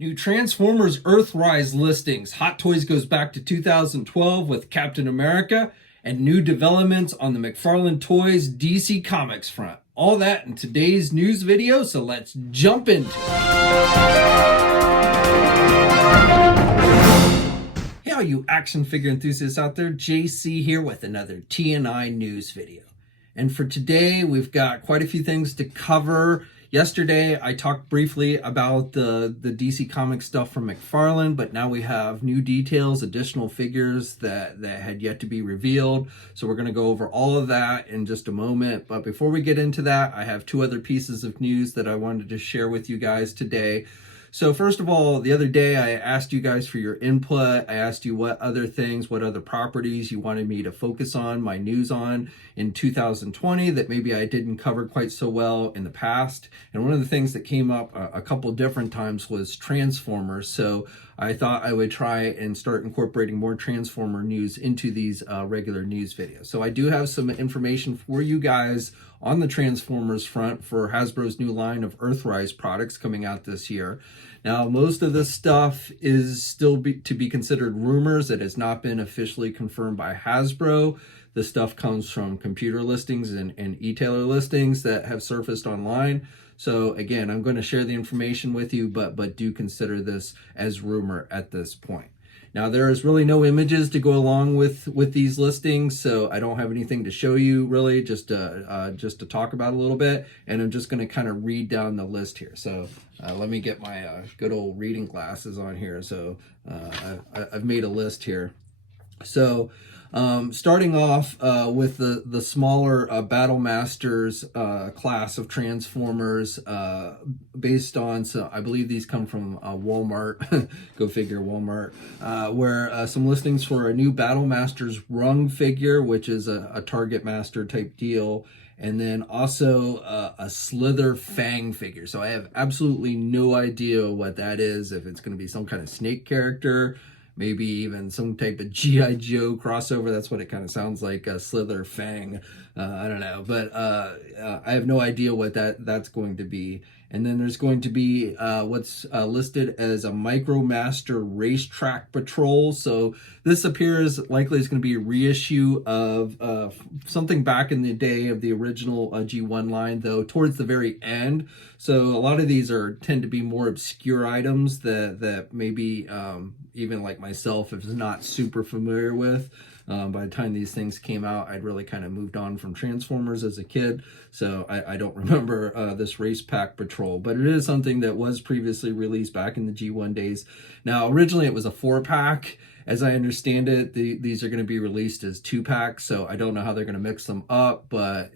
New Transformers Earthrise listings. Hot Toys goes back to 2012 with Captain America, and new developments on the McFarlane Toys DC Comics front. All that in today's news video, so let's jump into it. Hey all you action figure enthusiasts out there, JC here with another TNINews video. And for today, we've got quite a few things to cover. Yesterday, I talked briefly about the DC Comics stuff from McFarlane, but now we have new details, additional figures that had yet to be revealed. So we're going to go over all of that in just a moment. But before we get into that, I have two other pieces of news that I wanted to share with you guys today. So first of all, the other day I asked you guys for your input. I asked you what other things, what other properties you wanted me to focus on, my news on in 2020 that maybe I didn't cover quite so well in the past. And one of the things that came up a couple different times was Transformers. So I thought I would try and start incorporating more Transformer news into these regular news videos. So I do have some information for you guys on the Transformers front for Hasbro's new line of Earthrise products coming out this year. Now, most of this stuff is still to be considered rumors. It has not been officially confirmed by Hasbro. The stuff comes from computer listings and e-tailer listings that have surfaced online. So again, I'm going to share the information with you, but do consider this as rumor at this point. Now, there is really no images to go along with these listings, so I don't have anything to show you really, just to talk about a little bit, and I'm just going to kind of read down the list here. So let me get my good old reading glasses on here. So I've made a list here. So starting off with the smaller Battle Masters class of Transformers, based on, so I believe these come from Walmart, go figure, Walmart, where some listings for a new Battle Masters Rung figure, which is a Target Master type deal, and then also a Slither Fang figure. So I have absolutely no idea what that is, if it's going to be some kind of snake character, maybe even some type of G.I. Joe crossover. That's what it kind of sounds like, Slither Fang. I don't know, but I have no idea what that's going to be. And then there's going to be what's listed as a Micromaster Racetrack Patrol. So this appears likely is going to be a reissue of something back in the day of the original G1 line, though towards the very end. So a lot of these tend to be more obscure items that maybe even like myself is not super familiar with. By the time these things came out, I'd really kind of moved on from Transformers as a kid, so I don't remember this Race Pack Patrol, but it is something that was previously released back in the G1 days. Now, originally it was a 4-pack. As I understand it, these are going to be released as 2-packs, so I don't know how they're going to mix them up, but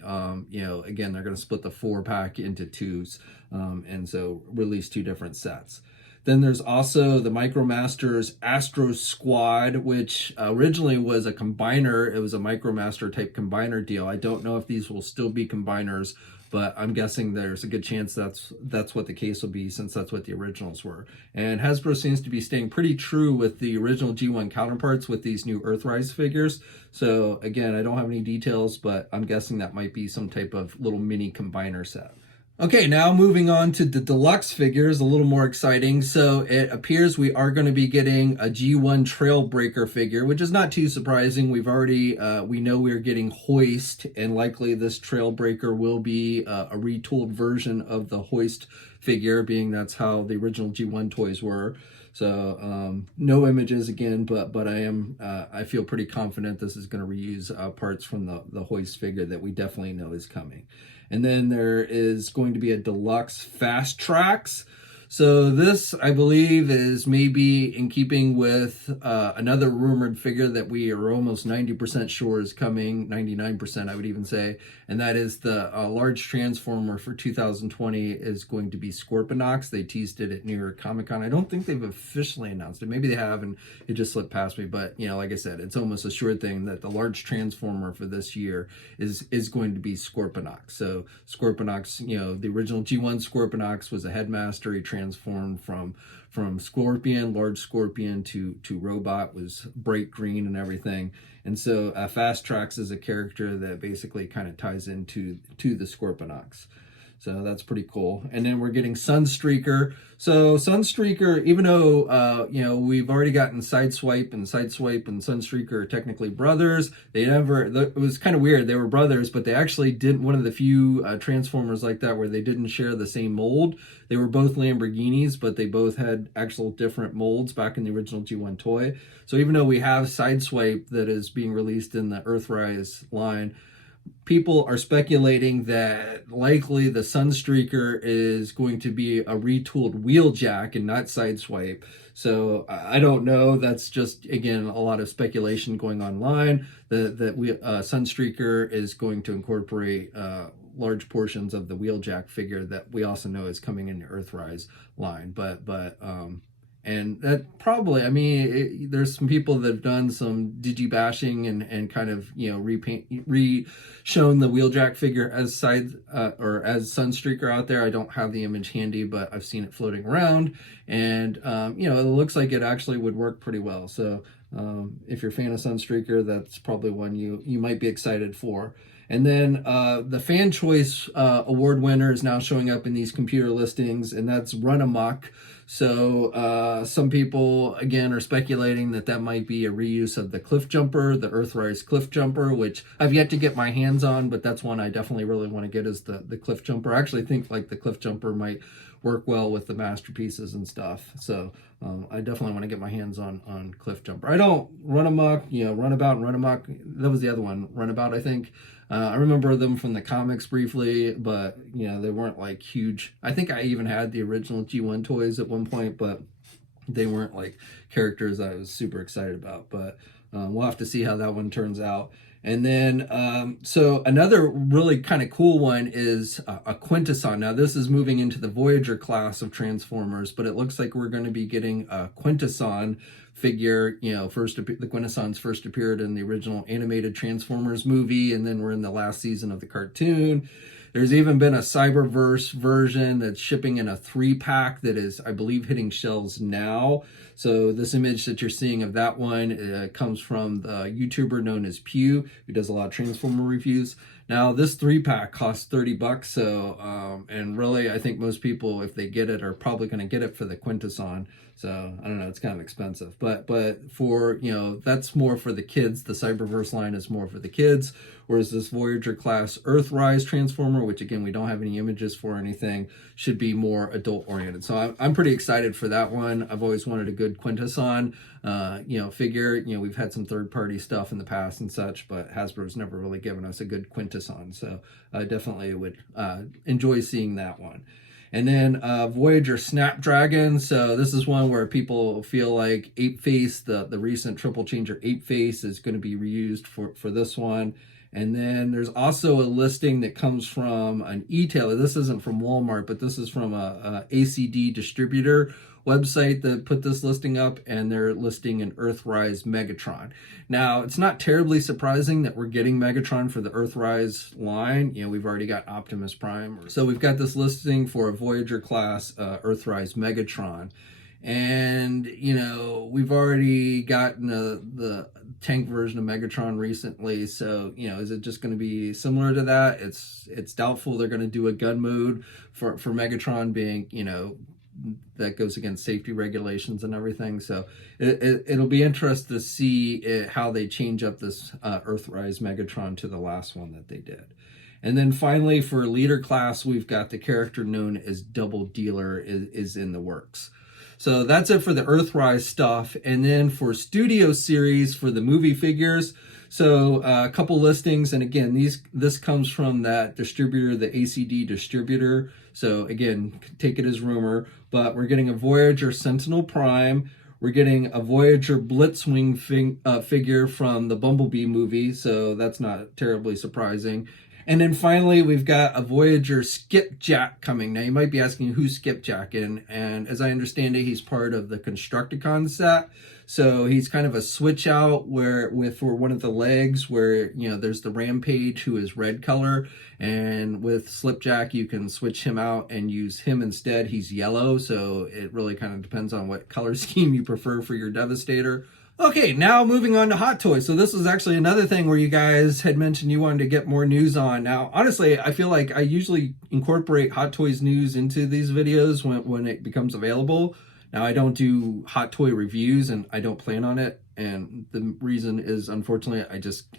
you know, again, they're going to split the 4-pack into 2s, and so release 2 different sets. Then there's also the Micromasters Astro Squad, which originally was a combiner. It was a Micromaster type combiner deal. I don't know if these will still be combiners, but I'm guessing there's a good chance that's what the case will be, since that's what the originals were. And Hasbro seems to be staying pretty true with the original G1 counterparts with these new Earthrise figures. So again, I don't have any details, but I'm guessing that might be some type of little mini combiner set. Okay, now moving on to the deluxe figures, a little more exciting. So it appears we are going to be getting a G1 Trailbreaker figure, which is not too surprising. We've already, we know we're getting Hoist, and likely this Trailbreaker will be a retooled version of the Hoist figure, being that's how the original G1 toys were. So no images again, but I feel pretty confident this is going to reuse parts from the Hoist figure that we definitely know is coming. And then there is going to be a deluxe Fast Tracks. So this, I believe, is maybe in keeping with another rumored figure that we are almost 90% sure is coming, 99% I would even say, and that is the large Transformer for 2020 is going to be Scorponok. They teased it at New York Comic Con. I don't think they've officially announced it. Maybe they have, and it just slipped past me. But you know, like I said, it's almost a sure thing that the large Transformer for this year is going to be Scorponok. So Scorponok's, you know, the original G1 Scorponok was a headmaster. He transformed from Scorpion, large Scorpion, to robot, was bright green and everything. And so Fast Tracks is a character that basically kind of ties into the Scorponoks. So that's pretty cool. And then we're getting Sunstreaker. So Sunstreaker, even though we've already gotten Sideswipe and Sunstreaker are technically brothers, it was kind of weird. They were brothers, but they actually didn't. One of the few Transformers like that where they didn't share the same mold. They were both Lamborghinis, but they both had actual different molds back in the original G1 toy. So even though we have Sideswipe that is being released in the Earthrise line, people are speculating that likely the Sunstreaker is going to be a retooled Wheeljack and not Sideswipe. So I don't know. That's just, again, a lot of speculation going online that Sunstreaker is going to incorporate large portions of the Wheeljack figure that we also know is coming in the Earthrise line. And that probably, I mean, there's some people that have done some digi-bashing and kind of, shown the Wheeljack figure as as Sunstreaker out there. I don't have the image handy, but I've seen it floating around. And, it looks like it actually would work pretty well. So if you're a fan of Sunstreaker, that's probably one you might be excited for. And then the Fan Choice Award winner is now showing up in these computer listings, and that's Run Amok. So some people, again, are speculating that might be a reuse of the Cliff Jumper, the Earthrise Cliff Jumper, which I've yet to get my hands on, but that's one I definitely really want to get, is the Cliff Jumper. I actually think like the Cliff Jumper might work well with the masterpieces and stuff. So I definitely want to get my hands on Cliff Jumper. I don't Run Amok, Runabout and Run Amok. That was the other one, Runabout, I think. I remember them from the comics briefly, but they weren't like huge. I think I even had the original G1 toys at one point, but they weren't like characters I was super excited about. But we'll have to see how that one turns out. And then, so another really kind of cool one is a Quintesson. Now, this is moving into the Voyager class of Transformers, but it looks like we're going to be getting a Quintesson figure. The Quintessons first appeared in the original animated Transformers movie, and then we're in the last season of the cartoon. There's even been a Cyberverse version that's shipping in a 3-pack that is, I believe, hitting shelves now. So this image that you're seeing of that one comes from the YouTuber known as Pew, who does a lot of Transformer reviews. Now, this 3-pack costs $30, so, and really, I think most people, if they get it, are probably going to get it for the Quintesson. So, I don't know, it's kind of expensive. But for, that's more for the kids. The Cyberverse line is more for the kids, whereas this Voyager class Earthrise Transformer, which again, we don't have any images for or anything, should be more adult-oriented. So I'm pretty excited for that one. I've always wanted a good Quintesson, figure. We've had some third-party stuff in the past and such, but Hasbro's never really given us a good Quintesson. So I definitely would enjoy seeing that one. And then Voyager Snapdragon. So this is one where people feel like Ape-Face, the recent Triple Changer Ape-Face, is going to be reused for this one. And then there's also a listing that comes from an e-tailer. This isn't from Walmart, but this is from a ACD distributor website that put this listing up, and they're listing an Earthrise Megatron. Now, it's not terribly surprising that we're getting Megatron for the Earthrise line. We've already got Optimus Prime. So we've got this listing for a Voyager class Earthrise Megatron. And, we've already gotten the tank version of Megatron recently. So, is it just going to be similar to that? It's doubtful they're going to do a gun mode for Megatron, being, that goes against safety regulations and everything. So it'll be interesting to see how they change up this Earthrise Megatron to the last one that they did. And then finally, for leader class, we've got the character known as Double Dealer is in the works. So that's it for the Earthrise stuff. And then for Studio Series, for the movie figures, so a couple listings. And again, this comes from that distributor, the ACD distributor. So again, take it as rumor. But we're getting a Voyager Sentinel Prime. We're getting a Voyager Blitzwing figure from the Bumblebee movie. So that's not terribly surprising. And then finally, we've got a Voyager Skipjack coming. Now, you might be asking who's Skipjack, and as I understand it, he's part of the Constructicon set. So he's kind of a switch out for one of the legs where, there's the Rampage, who is red color, and with Slipjack, you can switch him out and use him instead. He's yellow, so it really kind of depends on what color scheme you prefer for your Devastator. Okay, now moving on to Hot Toys. So this was actually another thing where you guys had mentioned you wanted to get more news on. Now, honestly, I feel like I usually incorporate Hot Toys news into these videos when it becomes available. Now, I don't do Hot Toy reviews, and I don't plan on it. And the reason is, unfortunately,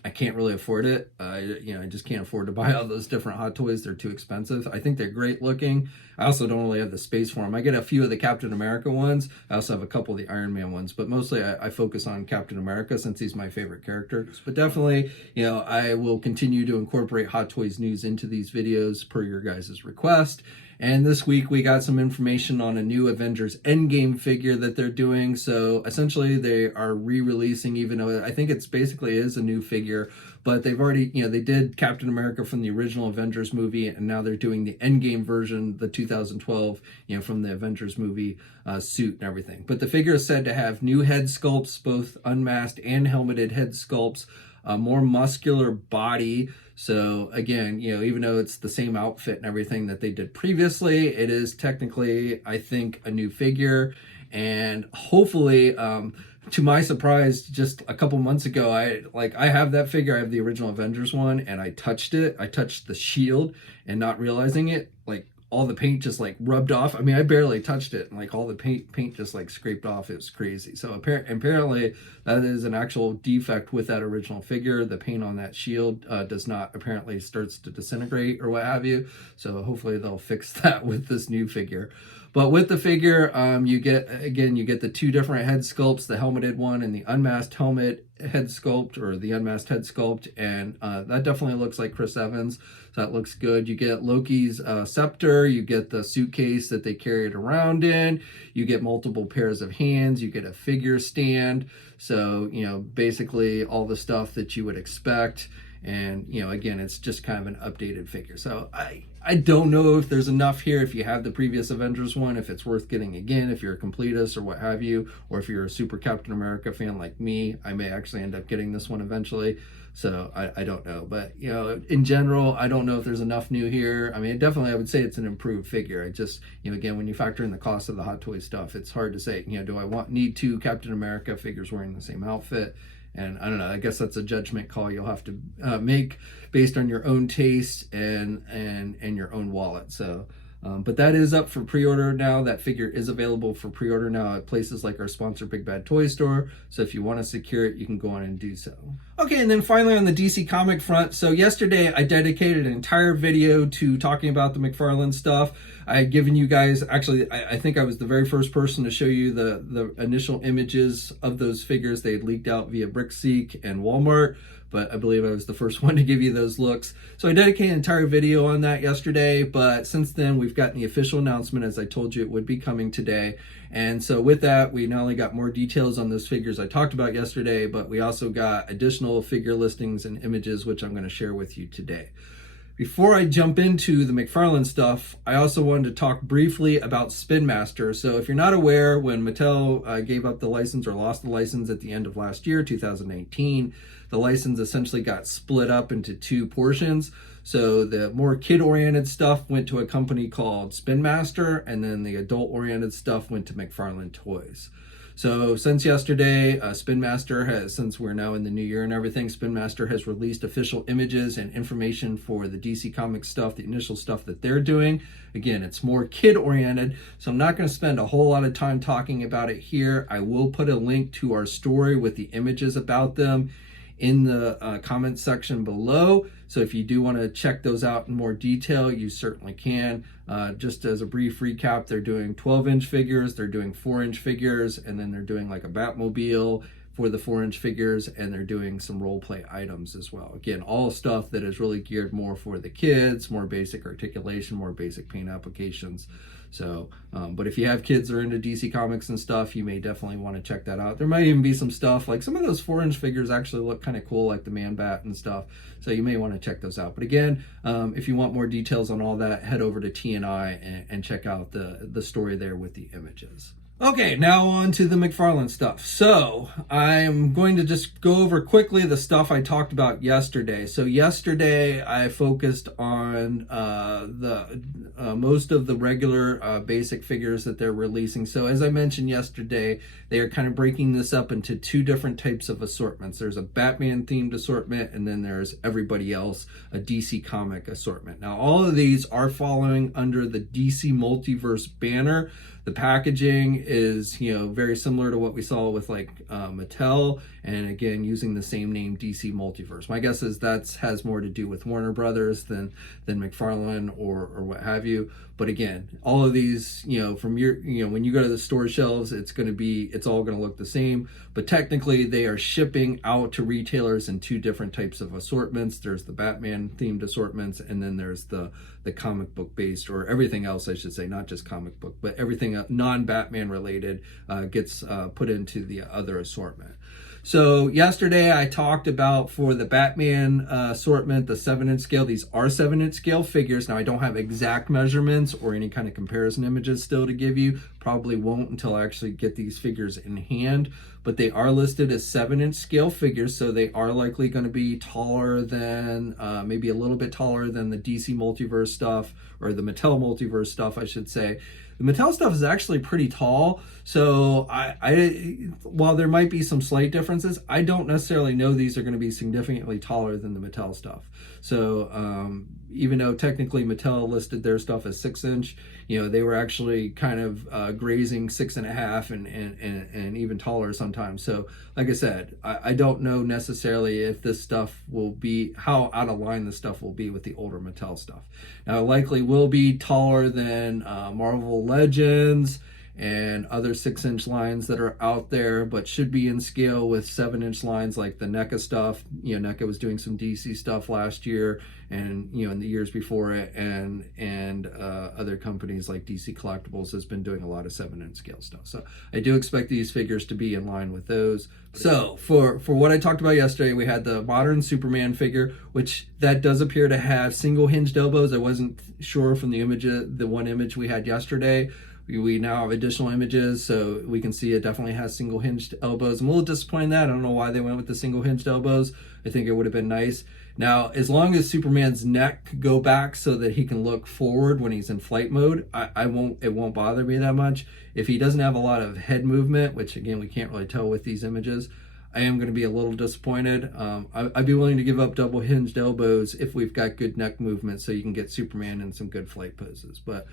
I can't really afford it. I just can't afford to buy all those different Hot Toys. They're too expensive. I think they're great looking. I also don't really have the space for them. I get a few of the Captain America ones. I also have a couple of the Iron Man ones, but mostly I focus on Captain America since he's my favorite character. But definitely, I will continue to incorporate Hot Toys news into these videos per your guys' request. And this week we got some information on a new Avengers Endgame figure that they're doing. So essentially they are re-releasing, even though I think it's basically is a new figure, but they've already, they did Captain America from the original Avengers movie, and now they're doing the Endgame version, the 2012, from the Avengers movie suit and everything. But the figure is said to have new head sculpts, both unmasked and helmeted head sculpts, a more muscular body. So again, even though it's the same outfit and everything that they did previously, it is technically, I think, a new figure. And hopefully, to my surprise, just a couple months ago, I have that figure. I have the original Avengers one, and I touched it. I touched the shield, and not realizing it, all the paint just rubbed off. I mean, I barely touched it, and all the paint just scraped off. It was crazy. So apparently that is an actual defect with that original figure. The paint on that shield does not, apparently starts to disintegrate or what have you. So hopefully they'll fix that with this new figure. But with the figure, you get the two different head sculpts, the helmeted one and the unmasked helmet head sculpt, or the unmasked head sculpt, and that definitely looks like Chris Evans. So that looks good. You get Loki's scepter, you get the suitcase that they carry it around in, you get multiple pairs of hands, you get a figure stand. So, basically all the stuff that you would expect. And, again, it's just kind of an updated figure. So I don't know if there's enough here. If you have the previous Avengers one, if it's worth getting again, if you're a completist or what have you, or if you're a super Captain America fan like me, I may actually end up getting this one eventually. So I don't know. But, in general, I don't know if there's enough new here. I mean, definitely I would say it's an improved figure. I just, again, when you factor in the cost of the Hot Toys stuff, it's hard to say, do I need two Captain America figures wearing the same outfit? And I don't know, I guess that's a judgment call you'll have to make based on your own taste and your own wallet. So, but that is up for pre-order now. That figure is available for pre-order now at places like our sponsor, Big Bad Toy Store. So if you want to secure it, you can go on and do so. Okay, and then finally on the DC comic front. So yesterday I dedicated an entire video to talking about the McFarlane stuff. I had given you guys, actually, I think I was the very first person to show you the initial images of those figures. They had leaked out via BrickSeek and Walmart, but I believe I was the first one to give you those looks. So I dedicated an entire video on that yesterday, but since then we've gotten the official announcement, as I told you it would be coming today. And so with that, we not only got more details on those figures I talked about yesterday, but we also got additional figure listings and images, which I'm going to share with you today. Before I jump into the McFarlane stuff, I also wanted to talk briefly about Spin Master. So if you're not aware, when Mattel gave up the license or lost the license at the end of last year, 2018, the license essentially got split up into two portions. So the more kid-oriented stuff went to a company called Spin Master, and then the adult-oriented stuff went to McFarlane Toys. So since yesterday, Spin Master has, since we're now in the new year and everything, Spin Master has released official images and information for the DC Comics stuff, the initial stuff that they're doing. Again, it's more kid-oriented, so I'm not going to spend a whole lot of time talking about it here. I will put a link to our story with the images about them in the comment section below. So if you do want to check those out in more detail, you certainly can. Just as a brief recap, they're doing 12-inch figures, they're doing 4-inch figures, and then they're doing like a Batmobile for the 4-inch figures, and they're doing some role play items as well. Again, all stuff that is really geared more for the kids, more basic articulation, more basic paint applications. So, but if you have kids that are into DC Comics and stuff, you may definitely want to check that out. There might even be some stuff, like some of those 4-inch figures actually look kind of cool, like the Man Bat and stuff. So you may want to check those out. But again, if you want more details on all that, head over to TNI and check out the story there with the images. Okay, now on to the McFarlane stuff. So I'm going to just go over quickly the stuff I talked about yesterday. So yesterday I focused on the most of the regular basic figures that they're releasing. So as I mentioned yesterday, they are kind of breaking this up into two different types of assortments. There's a Batman themed assortment, and then there's everybody else, a DC comic assortment. Now all of these are following under the DC Multiverse banner. The packaging is, very similar to what we saw with like Mattel, and again, using the same name, DC Multiverse. My guess is that has more to do with Warner Brothers than McFarlane or what have you. But again, all of these, from your, when you go to the store shelves, it's all going to look the same. But technically, they are shipping out to retailers in two different types of assortments. There's the Batman themed assortments, and then there's the comic book based, or everything else, I should say, not just comic book, but everything non-Batman related gets put into the other assortment. So yesterday I talked about, for the Batman assortment, the 7-inch scale. These are 7-inch scale figures. Now I don't have exact measurements or any kind of comparison images still to give you. Probably won't until I actually get these figures in hand. But they are listed as 7-inch scale figures, so they are likely going to be taller than, maybe a little bit taller than the DC Multiverse stuff, or the Mattel Multiverse stuff, I should say. The Mattel stuff is actually pretty tall, so I while there might be some slight differences, I don't necessarily know these are going to be significantly taller than the Mattel stuff. So even though technically Mattel listed their stuff as 6-inch, they were actually kind of grazing 6.5 and even taller sometimes. So like I said, I don't know necessarily if this stuff will be, how out of line this stuff will be with the older Mattel stuff. Now it likely will be taller than Marvel Legends and other 6-inch lines that are out there, but should be in scale with 7-inch lines like the NECA stuff. NECA was doing some DC stuff last year, and in the years before it, and other companies like DC Collectibles has been doing a lot of 7-inch scale stuff. So I do expect these figures to be in line with those. So for what I talked about yesterday, we had the modern Superman figure, which that does appear to have single hinged elbows. I wasn't sure from the one image we had yesterday. We now have additional images, so we can see it definitely has single hinged elbows. I'm a little disappointed in that. I don't know why they went with the single hinged elbows. I think it would have been nice. Now, as long as Superman's neck could go back so that he can look forward when he's in flight mode, it won't bother me that much. If he doesn't have a lot of head movement, which again, we can't really tell with these images, I am going to be a little disappointed. I'd be willing to give up double hinged elbows if we've got good neck movement, so you can get Superman in some good flight poses. But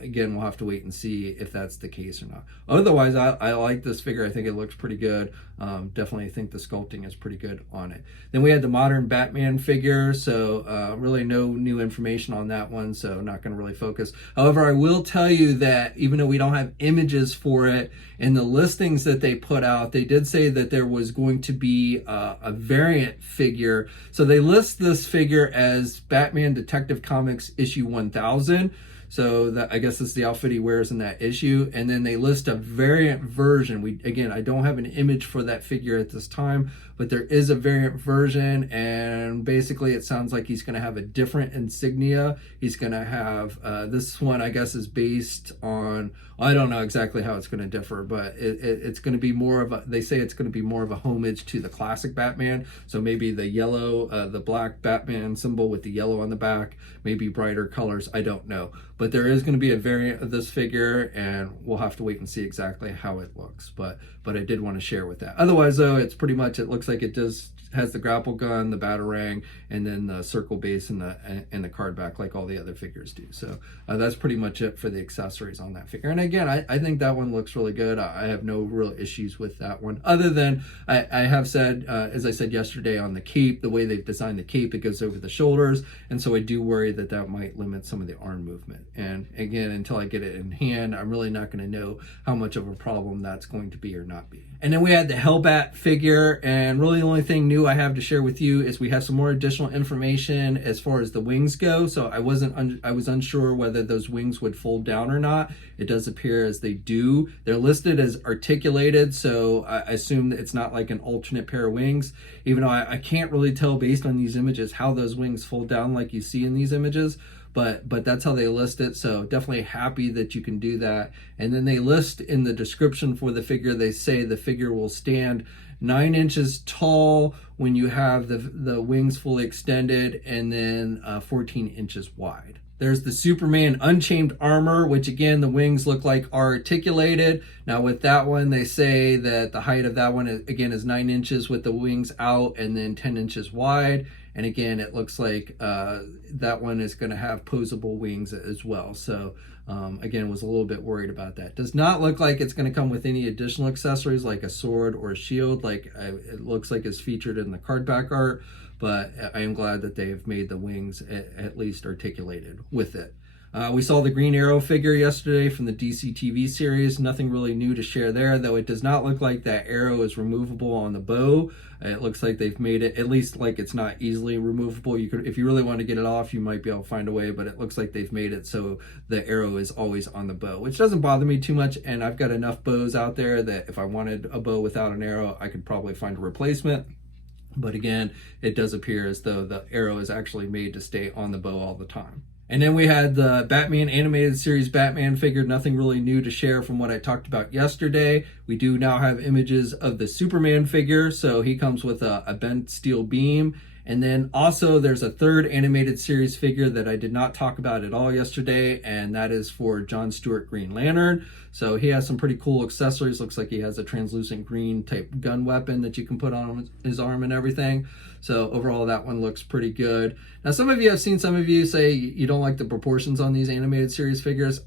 again, we'll have to wait and see if that's the case or not. Otherwise, I like this figure. I think it looks pretty good. Definitely think the sculpting is pretty good on it. Then we had the modern Batman figure, so really no new information on that one, so not going to really focus. However, I will tell you that even though we don't have images for it, in the listings that they put out, they did say that there was going to be a variant figure. So they list this figure as Batman Detective Comics issue 1000. So I guess it's the outfit he wears in that issue. And then they list a variant version. Again, I don't have an image for that figure at this time, but there is a variant version, and basically it sounds like he's going to have a different insignia. He's going to have, this one I guess is based on, I don't know exactly how it's going to differ, but it's going to be more of they say it's going to be more of a homage to the classic Batman. So maybe the yellow, the black Batman symbol with the yellow on the back, maybe brighter colors, I don't know. But there is going to be a variant of this figure, and we'll have to wait and see exactly how it looks. But I did want to share with that. Otherwise, though, it's pretty much, it looks like it has the grapple gun, the batarang, and then the circle base and the card back like all the other figures do. So that's pretty much it for the accessories on that figure. And again, I think that one looks really good. I have no real issues with that one, other than I have said, as I said yesterday on the cape, the way they've designed the cape, it goes over the shoulders, and so I do worry that might limit some of the arm movement. And again, until I get it in hand, I'm really not going to know how much of a problem that's going to be or not be. And then we had the Hellbat figure, and really the only thing new I have to share with you is we have some more additional information as far as the wings go. So I was unsure whether those wings would fold down or not. It does appear as they do. They're listed as articulated, so I assume that it's not like an alternate pair of wings, even though I can't really tell based on these images how those wings fold down like you see in these images. but that's how they list it. So definitely happy that you can do that. And then they list in the description for the figure, they say the figure will stand 9 inches tall when you have the wings fully extended, and then 14 inches wide. There's the Superman Unchained armor, which again, the wings look like are articulated. Now with that one, they say that the height of that one, again, is 9 inches with the wings out and then 10 inches wide. And again, it looks like that one is going to have posable wings as well. So again, was a little bit worried about that. Does not look like it's going to come with any additional accessories like a sword or a shield, like it looks like is featured in the card back art. But I am glad that they have made the wings at least articulated with it. We saw the Green Arrow figure yesterday from the DC TV series. Nothing really new to share there, though it does not look like that arrow is removable on the bow. It looks like they've made it, at least like it's not easily removable. You could, if you really want to get it off, you might be able to find a way, but it looks like they've made it so the arrow is always on the bow, which doesn't bother me too much. And I've got enough bows out there that if I wanted a bow without an arrow, I could probably find a replacement. But again, it does appear as though the arrow is actually made to stay on the bow all the time. And then we had the Batman animated series Batman figure. Nothing really new to share from what I talked about yesterday. We do now have images of the Superman figure. So he comes with a bent steel beam. And then also there's a third animated series figure that I did not talk about at all yesterday, and that is for John Stewart Green Lantern. So he has some pretty cool accessories. Looks like he has a translucent green type gun weapon that you can put on his arm and everything. So overall, that one looks pretty good. Now, some of you have seen some of you say you don't like the proportions on these animated series figures.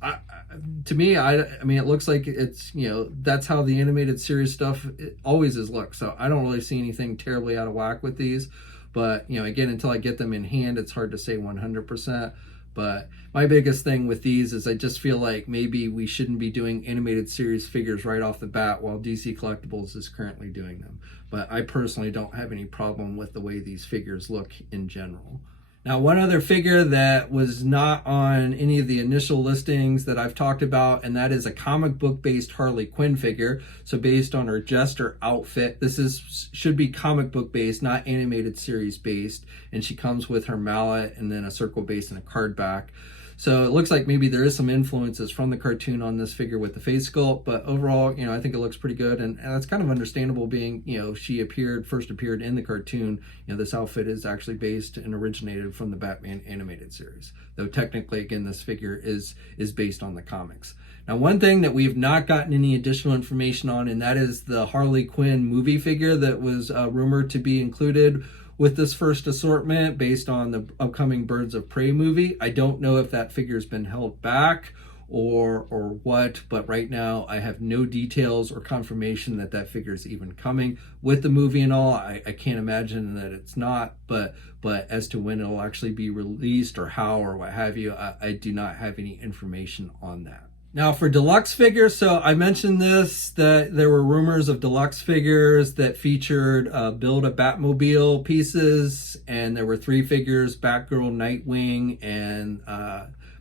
To me, I mean, it looks like it's, you know, that's how the animated series stuff always is look. So I don't really see anything terribly out of whack with these. But, you know, again, until I get them in hand, it's hard to say 100%. But my biggest thing with these is I just feel like maybe we shouldn't be doing animated series figures right off the bat while DC Collectibles is currently doing them. But I personally don't have any problem with the way these figures look in general. Now, one other figure that was not on any of the initial listings that I've talked about, and that is a comic book based Harley Quinn figure. So based on her Jester outfit, this should be comic book based, not animated series based. And she comes with her mallet and then a circle base and a card back. So it looks like maybe there is some influences from the cartoon on this figure with the face sculpt, but overall, you know, I think it looks pretty good, and that's kind of understandable being, you know, she first appeared in the cartoon. You know, this outfit is actually based and originated from the Batman animated series, though technically, again, this figure is based on the comics. Now, one thing that we have not gotten any additional information on, and that is the Harley Quinn movie figure that was rumored to be included with this first assortment based on the upcoming Birds of Prey movie. I don't know if that figure's been held back or what, but right now I have no details or confirmation that that figure is even coming with the movie and all. I can't imagine that it's not, but as to when it'll actually be released or how or what have you, I do not have any information on that. Now for deluxe figures, so I mentioned this, that there were rumors of deluxe figures that featured build a Batmobile pieces, and there were 3 figures, Batgirl, Nightwing, and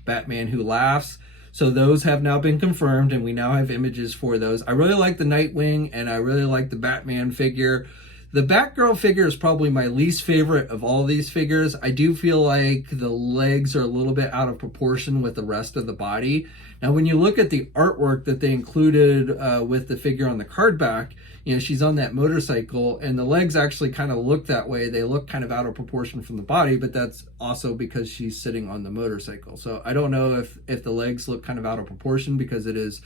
Batman Who Laughs. So those have now been confirmed, and we now have images for those. I really like the Nightwing, and I really like the Batman figure. The Batgirl figure is probably my least favorite of all these figures. I do feel like the legs are a little bit out of proportion with the rest of the body. Now, when you look at the artwork that they included with the figure on the card back, you know, she's on that motorcycle, and the legs actually kind of look that way. They look kind of out of proportion from the body, but that's also because she's sitting on the motorcycle. So I don't know if the legs look kind of out of proportion because it is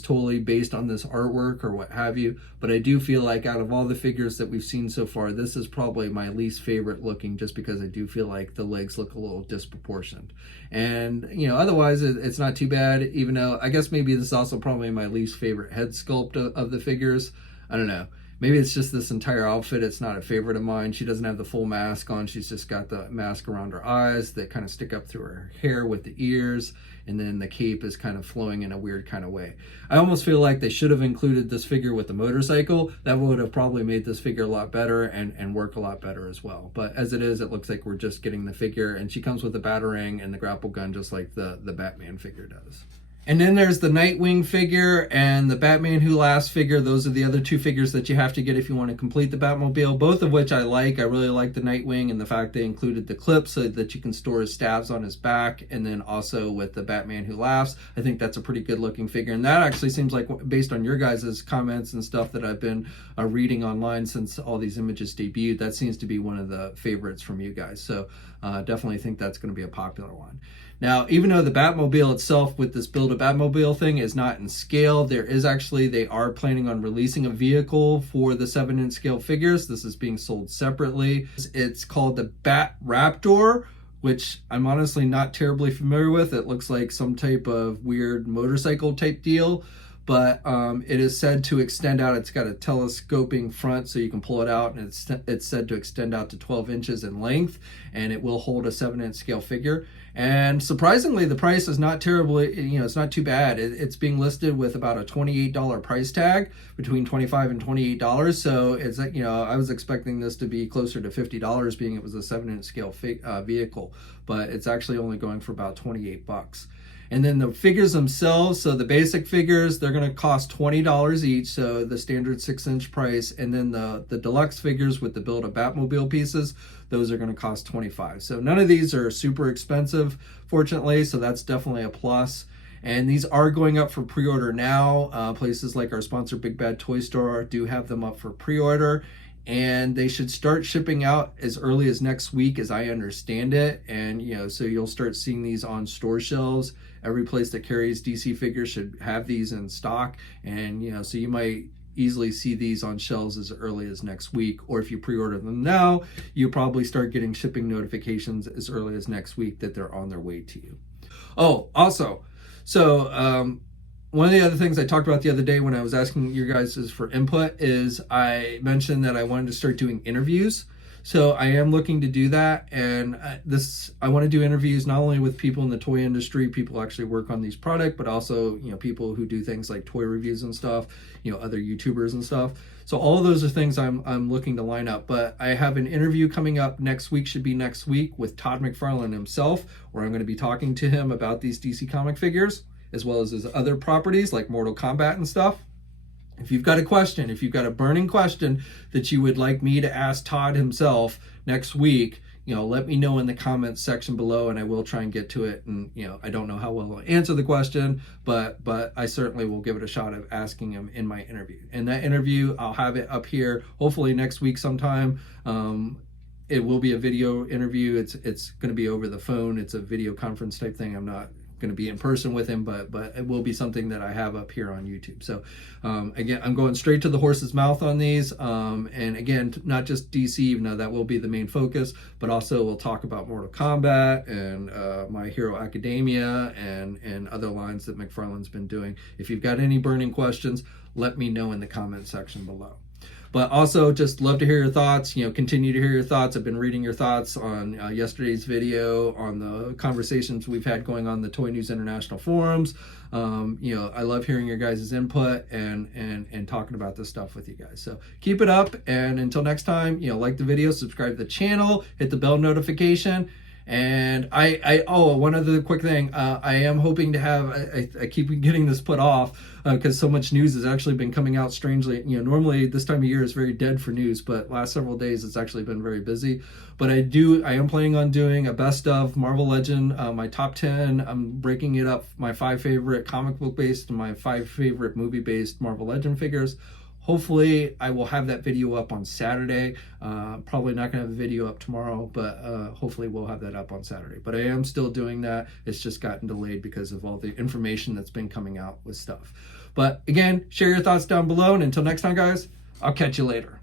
totally based on this artwork or what have you, but I do feel like out of all the figures that we've seen so far, this is probably my least favorite looking, just because I do feel like the legs look a little disproportionate. And, you know, otherwise it's not too bad, even though I guess maybe this is also probably my least favorite head sculpt of the figures. I don't know. Maybe it's just this entire outfit. It's not a favorite of mine. She doesn't have the full mask on. She's just got the mask around her eyes that kind of stick up through her hair with the ears. And then the cape is kind of flowing in a weird kind of way. I almost feel like they should have included this figure with the motorcycle. That would have probably made this figure a lot better and work a lot better as well. But as it is, it looks like we're just getting the figure. And she comes with the batarang and the grapple gun just like the Batman figure does. And then there's the Nightwing figure and the Batman Who Laughs figure. Those are the other two figures that you have to get if you want to complete the Batmobile, both of which I like. I really like the Nightwing and the fact they included the clip so that you can store his stabs on his back. And then also with the Batman Who Laughs, I think that's a pretty good looking figure. And that actually seems like, based on your guys' comments and stuff that I've been reading online since all these images debuted, that seems to be one of the favorites from you guys. So definitely think that's going to be a popular one. Now, even though the Batmobile itself with this Build a Batmobile thing is not in scale, they are planning on releasing a vehicle for the 7-inch scale figures. This is being sold separately. It's called the Bat Raptor, which I'm honestly not terribly familiar with. It looks like some type of weird motorcycle type deal, but it is said to extend out. It's got a telescoping front so you can pull it out, and it's said to extend out to 12 inches in length, and it will hold a 7-inch scale figure. And surprisingly, the price is not terribly, it's not too bad. It's being listed with about a $28 price tag, between $25 and $28. So it's like, I was expecting this to be closer to $50, being it was a 7-inch scale vehicle, but it's actually only going for about 28 bucks. And then the figures themselves, so the basic figures, they're going to cost $20 each, so the standard 6-inch price. And then the deluxe figures with the Build a Batmobile pieces, those are going to cost $25. So none of these are super expensive, fortunately, so that's definitely a plus. And these are going up for pre-order now. Places like our sponsor, Big Bad Toy Store, do have them up for pre-order. And they should start shipping out as early as next week, as I understand it. And, so you'll start seeing these on store shelves. Every place that carries DC figures should have these in stock. And, so you might easily see these on shelves as early as next week. Or if you pre-order them now, you'll probably start getting shipping notifications as early as next week that they're on their way to you. Oh, also, so, one of the other things I talked about the other day when I was asking you guys for input is I mentioned that I wanted to start doing interviews. So I am looking to do that, and I want to do interviews not only with people in the toy industry, people who actually work on these products, but also people who do things like toy reviews and stuff, other YouTubers and stuff. So all of those are things I'm looking to line up. But I have an interview coming up next week, should be next week, with Todd McFarlane himself, where I'm going to be talking to him about these DC comic figures, as well as his other properties like Mortal Kombat and stuff. If you've got a question, if you've got a burning question that you would like me to ask Todd himself next week, let me know in the comments section below, and I will try and get to it. And, I don't know how well I'll answer the question, but I certainly will give it a shot of asking him in my interview. And that interview, I'll have it up here hopefully next week sometime. It will be a video interview. It's going to be over the phone. It's a video conference type thing. I'm not going to be in person with him, but it will be something that I have up here on YouTube. So again, I'm going straight to the horse's mouth on these, and again, not just DC, even though that will be the main focus, but also we'll talk about Mortal Kombat and My Hero Academia and other lines that McFarlane's been doing. If you've got any burning questions, let me know in the comment section below. But also, just love to hear your thoughts. Continue to hear your thoughts. I've been reading your thoughts on yesterday's video, on the conversations we've had going on the Toy News International forums. I love hearing your guys' input and talking about this stuff with you guys. So keep it up, and until next time, like the video, subscribe to the channel, hit the bell notification. And one other quick thing, I am hoping to have, I keep getting this put off because so much news has actually been coming out strangely. Normally this time of year is very dead for news, but last several days it's actually been very busy. But I am planning on doing a best of Marvel Legend, my top 10. I'm breaking it up, my 5 favorite comic book based and my 5 favorite movie based Marvel Legend figures. Hopefully I will have that video up on Saturday. Probably not gonna have a video up tomorrow, but hopefully we'll have that up on Saturday. But I am still doing that. It's just gotten delayed because of all the information that's been coming out with stuff. But again, share your thoughts down below, and until next time, guys, I'll catch you later.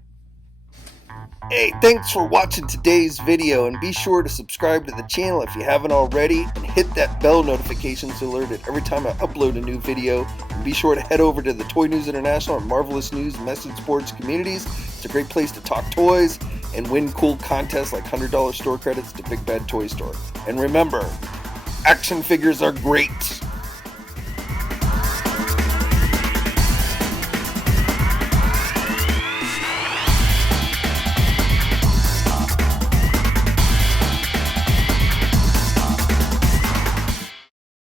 Hey, thanks for watching today's video, and be sure to subscribe to the channel if you haven't already, and hit that bell notification so alerted every time I upload a new video. And be sure to head over to the Toy News International and Marvelous News message boards communities. It's a great place to talk toys and win cool contests like $100 store credits to Big Bad Toy Store. And remember, action figures are great.